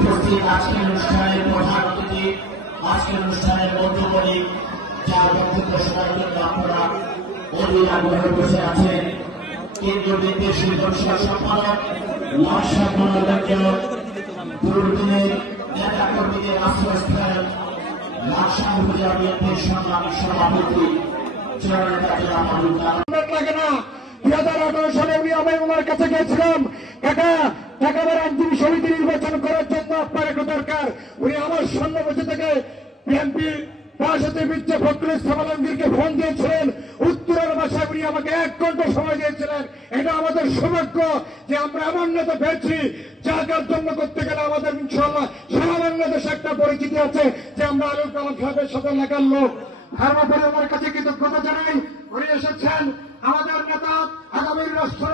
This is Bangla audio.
উপস্থিত আজকের অনুষ্ঠানের প্রধান অতিথি, আজকের অনুষ্ঠানের মধ্যমণি, যার বক্তব্য শোনার জন্য আপনারা অধীর আগ্রহে বসে আছেন, কেন্দ্রীয় নির্দেশী পরিষদ সম্পাদক লাশাদ মনোরঞ্জন, দুর্দিনের নেতা কর্মীদের আশ্রয়স্থল লাশাদ উপজেলা বিএনপির সংগ্রামী সভাপতি জননেতা জনাব আবুল লাগে না। 2018 সালে উনি আমার কাছে গিয়েছিলাম, ঢাকার আইনজীবী সমিতি নির্বাচন করার জন্য আপনার একটা দরকার। উনি আমার সামনে বসে থেকে বিএনপি মহাসচিব মির্জা ফখরুল ইসলাম আলমগীরকে ফোন দিয়েছিলেন, উত্তরের ভাষায় উনি আমাকে 1 ঘন্টা সময় দিয়েছিলেন। এটা আমাদের সৌভাগ্য যে আমরা এমন নেতা পেয়েছি যার জন্য করতে গেলে আমাদের ইনশাআল্লাহ সারা বাংলাদেশে একটা পরিচিতি আছে যে আমরা আলুল কালাম সাহেবের সাথে লেখার লোক। সর্বোপরি আমার কাছে কৃতজ্ঞতা জানাই, উনি এসেছেন আমাদের নেতা, আগামী রাষ্ট্র